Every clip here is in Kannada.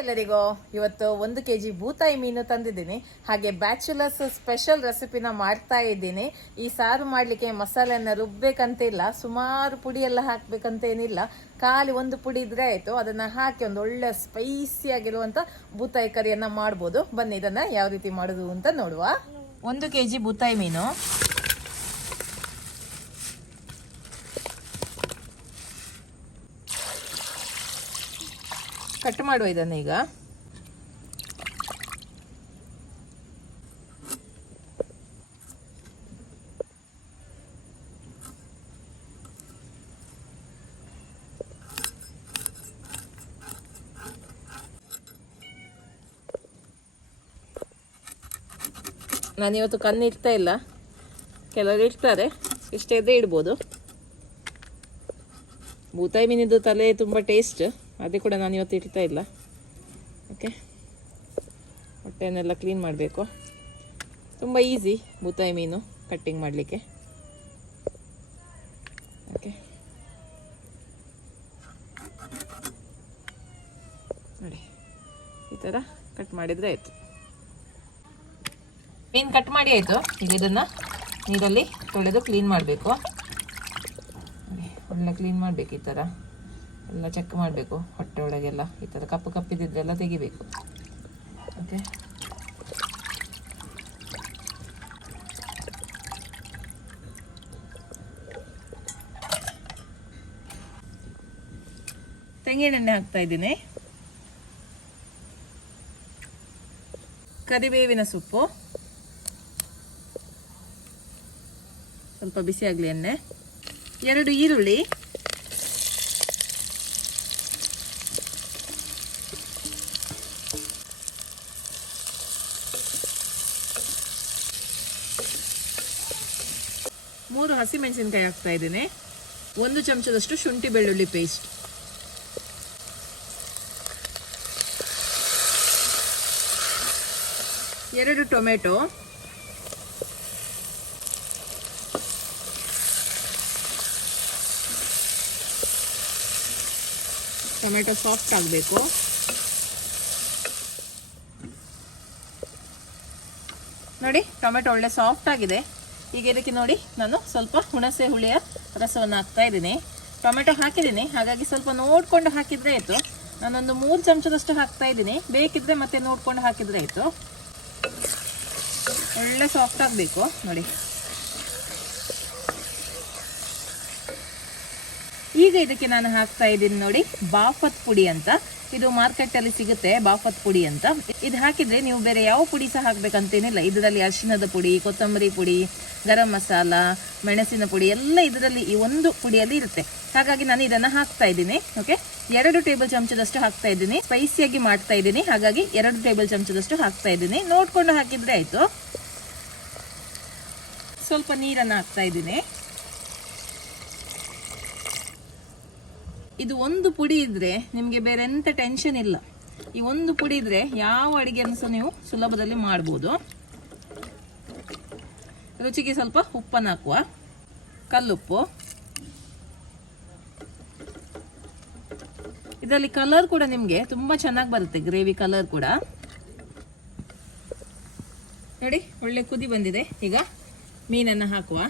ಎಲ್ಲರಿಗೂ ಇವತ್ತು 1 kg ಬೂತಾಯಿ ಮೀನು ತಂದಿದ್ದೀನಿ. ಹಾಗೆ ಬ್ಯಾಚುಲರ್ಸ್ ಸ್ಪೆಷಲ್ ರೆಸಿಪಿನ ಮಾಡ್ತಾ ಇದ್ದೀನಿ. ಈ ಸಾರು ಮಾಡ್ಲಿಕ್ಕೆ ಮಸಾಲೆಯನ್ನ ರುಬ್ಬೇಕಂತಿಲ್ಲ, ಸುಮಾರು ಪುಡಿ ಎಲ್ಲ ಹಾಕ್ಬೇಕಂತೇನಿಲ್ಲ. ಖಾಲಿ ಒಂದು ಪುಡಿ ಇದ್ರೆ ಆಯ್ತು. ಅದನ್ನ ಹಾಕಿ ಒಂದು ಒಳ್ಳೆ ಸ್ಪೈಸಿ ಆಗಿರುವಂತ ಬೂತಾಯಿ ಕರಿಯನ್ನ ಮಾಡ್ಬೋದು. ಬನ್ನಿ ಇದನ್ನ ಯಾವ ರೀತಿ ಮಾಡೋದು ಅಂತ ನೋಡುವ. 1 kg ಬೂತಾಯಿ ಮೀನು, ಕಟ್ ಮಾಡುವ ಇದನ್ನ. ಈಗ ನಾನಿವತ್ತು ಕಣ್ಣು ಇಡ್ತಾ ಇಲ್ಲ, ಕೆಲವರು ಇಡ್ತಾರೆ, ಇಷ್ಟೇ ಇದ್ದೇ ಇಡ್ಬೋದು. ಬೂತಾಯಿ ಮೀನಿದ್ದು ತಲೆ ತುಂಬ ಟೇಸ್ಟ್, ಅದೇ ಕೂಡ ನಾನು ಇವತ್ತು ಇಡ್ತಾ ಇಲ್ಲ. ಓಕೆ, ಹೊಟ್ಟೆನೆಲ್ಲ ಕ್ಲೀನ್ ಮಾಡಬೇಕು. ತುಂಬ ಈಸಿ ಬೂತಾಯಿ ಮೀನು ಕಟ್ಟಿಂಗ್ ಮಾಡಲಿಕ್ಕೆ. ಓಕೆ, ನೋಡಿ ಈ ಥರ ಕಟ್ ಮಾಡಿದರೆ ಆಯಿತು. ಮೀನು ಕಟ್ ಮಾಡಿ ಆಯಿತು. ಈಗ ಇದನ್ನು ನೀರಲ್ಲಿ ತೊಳೆದು ಕ್ಲೀನ್ ಮಾಡಬೇಕು. ಒಳ್ಳೆ ಕ್ಲೀನ್ ಮಾಡಬೇಕು. ಈ ಥರ ಎಲ್ಲ ಚೆಕ್ ಮಾಡಬೇಕು. ಹೊಟ್ಟೆ ಒಳಗೆಲ್ಲ ಈ ಥರ ಕಪ್ಪು ಕಪ್ಪಿದ್ದೆಲ್ಲ ತೆಗಿಬೇಕು. ಓಕೆ, ತೆಂಗಿನೆಣ್ಣೆ ಹಾಕ್ತಾ ಇದ್ದೀನಿ. ಕರಿಬೇವಿನ ಸೊಪ್ಪು, ಸ್ವಲ್ಪ ಬಿಸಿ ಆಗಲಿ ಎಣ್ಣೆ. 2 ಈರುಳ್ಳಿ, ಮೂರು ಹಸಿಮೆಣಸಿನಕಾಯಿ ಹಾಕ್ತಾ ಇದ್ದೀನಿ. 1 ಚಮಚದಷ್ಟು ಶುಂಠಿ ಬೆಳ್ಳುಳ್ಳಿ ಪೇಸ್ಟ್, 2 ಟೊಮೆಟೊ, ಟೊಮೆಟೊ ಸಾಫ್ಟ್ ಆಗಬೇಕು. ನೋಡಿ ಟೊಮೆಟೊ ಒಳ್ಳೆ ಸಾಫ್ಟ್ ಆಗಿದೆ. ಈಗ ಇದಕ್ಕೆ ನೋಡಿ ನಾನು ಸ್ವಲ್ಪ ಹುಣಸೆ ಹುಳಿಯ ರಸವನ್ನು ಹಾಕ್ತಾ ಇದ್ದೀನಿ. ಟೊಮೆಟೊ ಹಾಕಿದ್ದೀನಿ, ಹಾಗಾಗಿ ಸ್ವಲ್ಪ ನೋಡ್ಕೊಂಡು ಹಾಕಿದ್ರೆ ಆಯಿತು. ನಾನೊಂದು 3 ಚಮಚದಷ್ಟು ಹಾಕ್ತಾ ಇದ್ದೀನಿ. ಬೇಕಿದ್ರೆ ಮತ್ತೆ ನೋಡ್ಕೊಂಡು ಹಾಕಿದ್ರೆ ಆಯಿತು. ಒಳ್ಳೆ ಸಾಫ್ಟ್ ಆಗಬೇಕು ನೋಡಿ. ಈಗ ಇದಕ್ಕೆ ನಾನು ಹಾಕ್ತಾ ಇದ್ದೀನಿ ನೋಡಿ ಬಾಫತ್ ಪುಡಿ ಅಂತ. ಇದು ಮಾರ್ಕೆಟಲ್ಲಿ ಸಿಗುತ್ತೆ, ಬಾಫತ್ ಪುಡಿ ಅಂತ. ಇದು ಹಾಕಿದ್ರೆ ನೀವು ಬೇರೆ ಯಾವ ಪುಡಿ ಸಹ ಹಾಕ್ಬೇಕಂತೇನಿಲ್ಲ. ಇದರಲ್ಲಿ ಅರಿಶಿಣದ ಪುಡಿ, ಕೊತ್ತಂಬರಿ ಪುಡಿ, ಗರಂ ಮಸಾಲ, ಮೆಣಸಿನ ಪುಡಿ ಎಲ್ಲ ಇದರಲ್ಲಿ ಈ ಒಂದು ಪುಡಿಯಲ್ಲಿ ಇರುತ್ತೆ. ಹಾಗಾಗಿ ನಾನು ಇದನ್ನು ಹಾಕ್ತಾ ಇದ್ದೀನಿ. ಓಕೆ, 2 ಟೇಬಲ್ ಚಮಚದಷ್ಟು ಹಾಕ್ತಾ ಇದ್ದೀನಿ. ಸ್ಪೈಸಿಯಾಗಿ ಮಾಡ್ತಾ ಇದ್ದೀನಿ, ಹಾಗಾಗಿ 2 ಟೇಬಲ್ ಚಮಚದಷ್ಟು ಹಾಕ್ತಾ ಇದ್ದೀನಿ. ನೋಡ್ಕೊಂಡು ಹಾಕಿದ್ರೆ ಆಯಿತು. ಸ್ವಲ್ಪ ನೀರನ್ನು ಹಾಕ್ತಾ ಇದ್ದೀನಿ. ಇದು ಒಂದು ಪುಡಿ ಇದ್ರೆ ನಿಮಗೆ ಬೇರೆ ಎಂತ ಟೆನ್ಷನ್ ಇಲ್ಲ. ಈ ಒಂದು ಪುಡಿ ಇದ್ರೆ ಯಾವ ಅಡಿಗೆಯನ್ನು ಸಹ ನೀವು ಸುಲಭದಲ್ಲಿ ಮಾಡ್ಬೋದು. ರುಚಿಗೆ ಸ್ವಲ್ಪ ಉಪ್ಪನ್ನು ಹಾಕುವ, ಕಲ್ಲುಪ್ಪು. ಇದರಲ್ಲಿ ಕಲರ್ ಕೂಡ ನಿಮಗೆ ತುಂಬಾ ಚೆನ್ನಾಗಿ ಬರುತ್ತೆ, ಗ್ರೇವಿ ಕಲರ್ ಕೂಡ. ನೋಡಿ ಒಳ್ಳೆ ಕುದಿ ಬಂದಿದೆ. ಈಗ ಮೀನನ್ನು ಹಾಕುವ.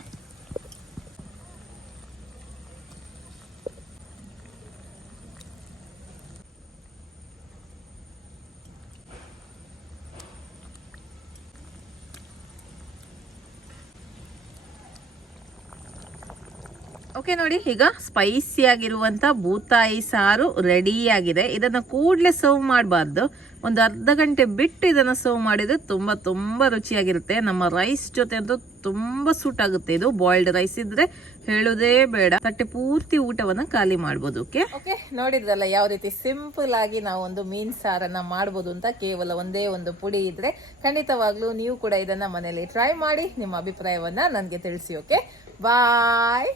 ಓಕೆ, ನೋಡಿ ಈಗ ಸ್ಪೈಸಿ ಆಗಿರುವಂತ ಬೂತಾಯಿ ಸಾರು ರೆಡಿ ಆಗಿದೆ. ಇದನ್ನ ಕೂಡಲೇ ಸರ್ವ್ ಮಾಡಬಾರ್ದು, ಒಂದು ಅರ್ಧ ಗಂಟೆ ಬಿಟ್ಟು ಇದನ್ನ ಸರ್ವ್ ಮಾಡಿದ್ರೆ ತುಂಬಾ ತುಂಬಾ ರುಚಿಯಾಗಿರುತ್ತೆ. ನಮ್ಮ ರೈಸ್ ಜೊತೆ ಅಂತೂ ತುಂಬಾ ಸೂಟ್ ಆಗುತ್ತೆ. ಇದು ಬಾಯ್ಲ್ಡ್ ರೈಸ್ ಇದ್ರೆ ಹೇಳುದೇ ಬೇಡ, ತಟ್ಟೆ ಪೂರ್ತಿ ಊಟವನ್ನ ಖಾಲಿ ಮಾಡ್ಬೋದು. ಓಕೆ, ನೋಡಿದ್ರಲ್ಲ ಯಾವ ರೀತಿ ಸಿಂಪಲ್ ಆಗಿ ನಾವು ಒಂದು ಮೀನ್ ಸಾರನ್ನ ಮಾಡ್ಬೋದು ಅಂತ. ಕೇವಲ ಒಂದೇ ಒಂದು ಪುಡಿ ಇದ್ರೆ ಖಂಡಿತವಾಗ್ಲೂ ನೀವು ಕೂಡ ಇದನ್ನ ಮನೆಯಲ್ಲಿ ಟ್ರೈ ಮಾಡಿ ನಿಮ್ಮ ಅಭಿಪ್ರಾಯವನ್ನ ನನಗೆ ತಿಳಿಸಿ. ಓಕೆ, ಬಾಯ್.